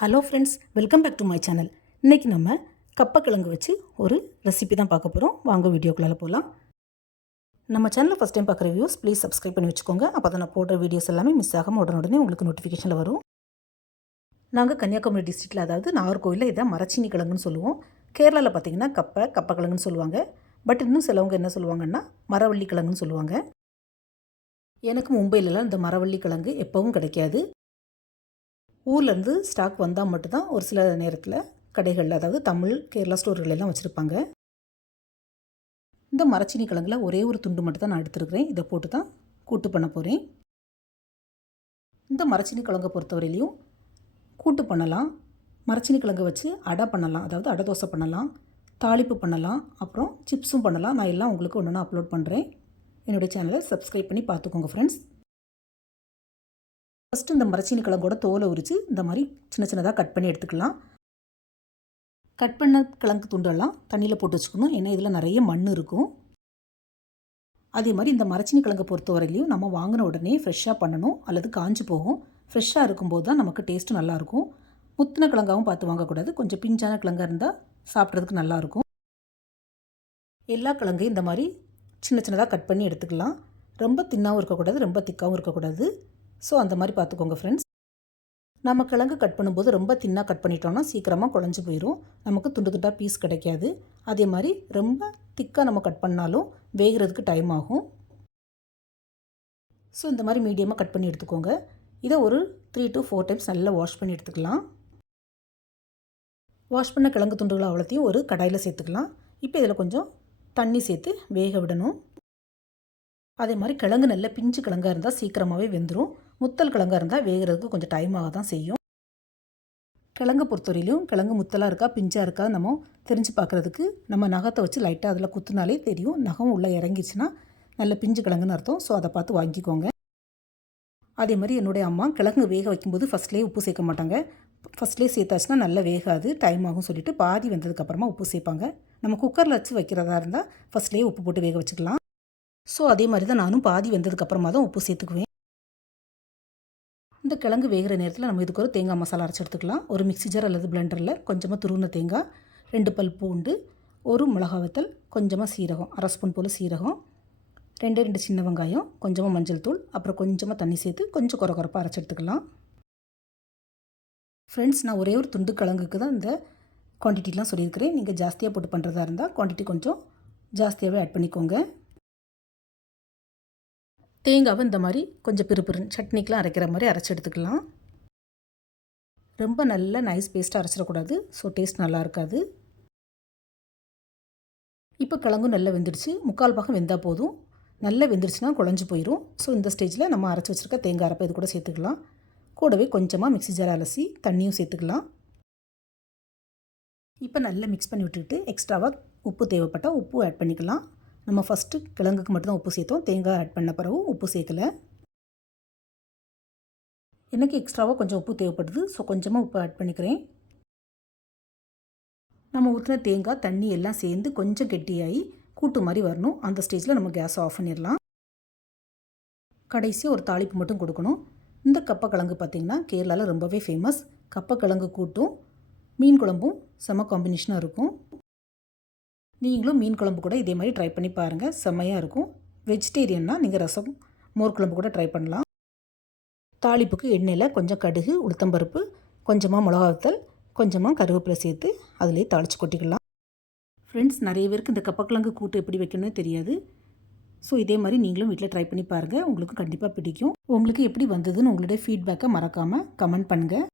Hello friends, welcome back to my channel. இன்றைக்கி நம்ம கப்பக்கிழங்கு வச்சு ஒரு ரெசிபி தான் பார்க்க போகிறோம். வாங்க வீடியோக்குள்ளே போகலாம். நம்ம சேனலில் ஃபஸ்ட் டைம் பார்க்குற வியூஸ் ப்ளீஸ் சப்ஸ்கிரைப் பண்ணி வச்சுக்கோங்க. அப்போ தான் நான் போடுற வீடியோஸ் எல்லாமே மிஸ் ஆகாமல் உடனே உங்களுக்கு நோட்டிஃபிகேஷனில் வரும். நாங்கள் கன்னியாகுமரி டிஸ்ட்ரிக்டில், அதாவது நாகர்கோவிலில் இதை மரச்சீனி கிழங்குன்னு சொல்லுவோம். கேரளாவில் பார்த்திங்கன்னா கப்பக்கிழங்குன்னு சொல்லுவாங்க. பட் இன்னும் சிலவங்க என்ன சொல்லுவாங்கன்னா மரவள்ளி கிழங்குன்னு சொல்லுவாங்க. எனக்கு மும்பையிலலாம் இந்த மரவள்ளி கிழங்கு எப்போவும் கிடைக்காது. ஊர்லேருந்து ஸ்டாக் வந்தால் மட்டும்தான் ஒரு சில நேரத்தில் கடைகளில், அதாவது தமிழ் கேரளா ஸ்டோர்கள் எல்லாம் வச்சுருப்பாங்க. இந்த மரச்சீனி கிழங்குல ஒரே ஒரு துண்டு மட்டும் தான் நான் எடுத்துருக்கிறேன். இதை போட்டு தான் கூட்டு பண்ண போகிறேன். இந்த மரச்சீனி கிழங்கை பொறுத்தவரையிலையும் கூட்டு பண்ணலாம், மரச்சீனி கிழங்கை வச்சு அடை பண்ணலாம், அதாவது அடை தோசை பண்ணலாம், தாளிப்பு பண்ணலாம், அப்புறம் சிப்ஸும் பண்ணலாம். நான் எல்லாம் உங்களுக்கு ஒன்று அப்லோட் பண்ணுறேன். என்னுடைய சேனலை சப்ஸ்கிரைப் பண்ணி பார்த்துக்கோங்க ஃப்ரெண்ட்ஸ். ஃபஸ்ட்டு இந்த மரச்சீனி கிழங்கோட தோலை உரித்து இந்த மாதிரி சின்ன சின்னதாக கட் பண்ணி எடுத்துக்கலாம். கட் பண்ண கிழங்கு துண்டெல்லாம் தண்ணியில் போட்டு வச்சுக்கணும், ஏன்னா இதில் நிறைய மண் இருக்கும். அதே மாதிரி இந்த மரச்சீனி கிழங்கை பொறுத்தவரையிலையும் நம்ம வாங்கின உடனே ஃப்ரெஷ்ஷாக பண்ணணும், அல்லது காஞ்சி போகும். ஃப்ரெஷ்ஷாக இருக்கும்போது தான் நமக்கு டேஸ்ட்டு நல்லாயிருக்கும். முத்தின கிழங்காகவும் பார்த்து வாங்கக்கூடாது, கொஞ்சம் பிஞ்சான கிழங்காக இருந்தால் சாப்பிட்றதுக்கு நல்லாயிருக்கும். எல்லா கிழங்கையும் இந்த மாதிரி சின்ன சின்னதாக கட் பண்ணி எடுத்துக்கலாம். ரொம்ப தின்னாகவும் இருக்கக்கூடாது, ரொம்ப திக்காகவும் இருக்கக்கூடாது. ஸோ அந்த மாதிரி பார்த்துக்கோங்க ஃப்ரெண்ட்ஸ். நம்ம கிழங்கு கட் பண்ணும்போது ரொம்ப தின்னாக கட் பண்ணிட்டோம்னா சீக்கிரமாக குழஞ்சி போயிடும், நமக்கு துண்டு துண்டாக பீஸ் கிடைக்காது. அதே மாதிரி ரொம்ப திக்காக நம்ம கட் பண்ணாலும் வேகிறதுக்கு டைம் ஆகும். ஸோ இந்த மாதிரி மீடியமாக கட் பண்ணி எடுத்துக்கோங்க. இதை ஒரு 3 to 4 டைம்ஸ் நல்லா வாஷ் பண்ணி எடுத்துக்கலாம். வாஷ் பண்ண கிழங்கு துண்டுகளை அவ்வளோத்தையும் ஒரு கடாயில் சேர்த்துக்கலாம். இப்போ இதில் கொஞ்சம் தண்ணி சேர்த்து வேக விடணும். அதே மாதிரி கிழங்கு நல்ல பிஞ்சு கிழங்காக இருந்தால் சீக்கிரமாகவே வெந்துடும். முத்தல் கிழங்காக இருந்தால் வேகிறதுக்கு கொஞ்சம் டைமாக தான் செய்யும். கிழங்கு பொறுத்தவரையிலும் கிழங்கு முத்தலாக இருக்கா பிஞ்சாக இருக்கா நம்ம தெரிஞ்சு பார்க்குறதுக்கு நம்ம நகத்தை வச்சு லைட்டாக அதில் குத்துனாலே தெரியும். நகம் உள்ளே இறங்கிடுச்சுன்னா நல்ல பிஞ்சு கிழங்குன்னு அர்த்தம். ஸோ அதை பார்த்து வாங்கிக்கோங்க. அதே மாதிரி என்னுடைய அம்மா கிழங்கு வேக வைக்கும்போது ஃபஸ்ட்லேயே உப்பு சேர்க்க மாட்டாங்க. ஃபஸ்ட்லேயே சேர்த்தாச்சுன்னா நல்லா வேகாது, டைம் ஆகும் சொல்லிவிட்டு பாதி வெந்ததுக்கப்புறமா உப்பு சேர்ப்பாங்க. நம்ம குக்கரில் வச்சு வைக்கிறதா இருந்தால் ஃபஸ்ட்லேயே உப்பு போட்டு வேக வச்சுக்கலாம். ஸோ அதே மாதிரி தான் நானும் பாதி வெந்ததுக்கப்புறமா தான் உப்பு சேர்த்துக்குவேன். இந்த கிழங்கு வேகிற நேரத்தில் நம்ம இதுக்கு ஒரு தேங்காய் மசாலா அரைச்சி எடுத்துக்கலாம். ஒரு மிக்ஸி ஜார் அல்லது பிளெண்டரில் கொஞ்சமாக துருவின தேங்காய், 2 பல் பூண்டு, ஒரு மிளகா வத்தல், கொஞ்சமாக சீரகம், 1/2 ஸ்பூன் போல் சீரகம், 2 சின்ன வெங்காயம், கொஞ்சமாக மஞ்சள் தூள், அப்புறம் கொஞ்சமாக தண்ணி சேர்த்து கொஞ்சம் குறப்பாக அரைச்சி எடுத்துக்கலாம். ஃப்ரெண்ட்ஸ், நான் ஒரே ஒரு துண்டு கிழங்குக்கு தான் இந்த குவான்டிட்டிலாம் சொல்லியிருக்கிறேன். நீங்கள் ஜாஸ்தியாக போட்டு பண்ணுறதா இருந்தால் குவான்டிட்டி கொஞ்சம் ஜாஸ்தியாகவே ஆட் பண்ணிக்கோங்க. தேங்காவை இந்த மாதிரி கொஞ்சம் பிறுபிறுன்னு சட்னிக்கெலாம் அரைக்கிற மாதிரி அரைச்சி எடுத்துக்கலாம். ரொம்ப நல்ல நைஸ் பேஸ்ட்டாக அரைச்சிடக்கூடாது, ஸோ டேஸ்ட் நல்லா இருக்காது. இப்போ கிழங்கும் நல்லா வெந்துடுச்சு, 3/4 பாகம் வெந்தால் போதும். நல்லா வெந்துடுச்சுன்னா குழஞ்சி போயிடும். ஸோ இந்த ஸ்டேஜில் நம்ம அரைச்சி வச்சுருக்க தேங்காய் அரைப்பை இது கூட சேர்த்துக்கலாம். கூடவே கொஞ்சமாக மிக்ஸி ஜார் அலசி தண்ணியும் சேர்த்துக்கலாம். இப்போ நல்லா மிக்ஸ் பண்ணி விட்டுட்டு எக்ஸ்ட்ராவாக உப்பு தேவைப்பட்டால் உப்பு ஆட் பண்ணிக்கலாம். நம்ம ஃபஸ்ட்டு கிழங்குக்கு மட்டும்தான் உப்பு சேர்த்தோம், தேங்காய் ஆட் பண்ண பிறகு உப்பு சேர்க்கலை. எனக்கு எக்ஸ்ட்ராவாக கொஞ்சம் உப்பு தேவைப்படுது, ஸோ கொஞ்சமாக உப்பு ஆட் பண்ணிக்கிறேன். நம்ம ஊற்றின தேங்காய் தண்ணி எல்லாம் சேர்ந்து கொஞ்சம் கெட்டியாகி கூட்டு மாதிரி வரணும். அந்த ஸ்டேஜில் நம்ம கேஸை ஆஃப் பண்ணிடலாம். கடைசியாக ஒரு தாளிப்பு மட்டும் கொடுக்கணும். இந்த கப்பக்கிழங்கு பார்த்திங்கன்னா கேரளாவில் ரொம்பவே ஃபேமஸ். கப்பக்கிழங்கு கூட்டும் மீன் குழம்பும் செம காம்பினேஷனாக இருக்கும். நீங்களும் மீன் குழம்பு கூட இதே மாதிரி ட்ரை பண்ணி பாருங்கள், செம்மையாக இருக்கும். வெஜிடேரியன்னா நீங்கள் ரசம் மோர் குழம்பு கூட ட்ரை பண்ணலாம். தாளிப்புக்கு எண்ணெயில் கொஞ்சம் கடுகு, உளுத்தம்பருப்பு, கொஞ்சமாக மிளகா வத்தல், கொஞ்சமாக கருவேப்பிலை சேர்த்து அதிலே தாளித்து கொட்டிக்கலாம். ஃப்ரெண்ட்ஸ், நிறைய பேருக்கு இந்த கப்பக்கிழங்கு கூட்டு எப்படி வைக்கணும்னு தெரியாது. ஸோ இதே மாதிரி நீங்களும் வீட்டில் ட்ரை பண்ணி பாருங்கள், உங்களுக்கு கண்டிப்பாக பிடிக்கும். உங்களுக்கு எப்படி வந்ததுன்னு உங்களுடைய ஃபீட்பேக்கை மறக்காமல் கமெண்ட் பண்ணுங்கள்.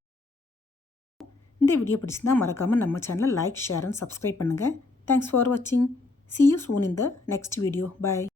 இந்த வீடியோ பிடிச்சிருந்தால் மறக்காமல் நம்ம சேனலை லைக், ஷேர் அண்ட் சப்ஸ்கிரைப் பண்ணுங்கள். Thanks for watching. See you soon in the next video. Bye.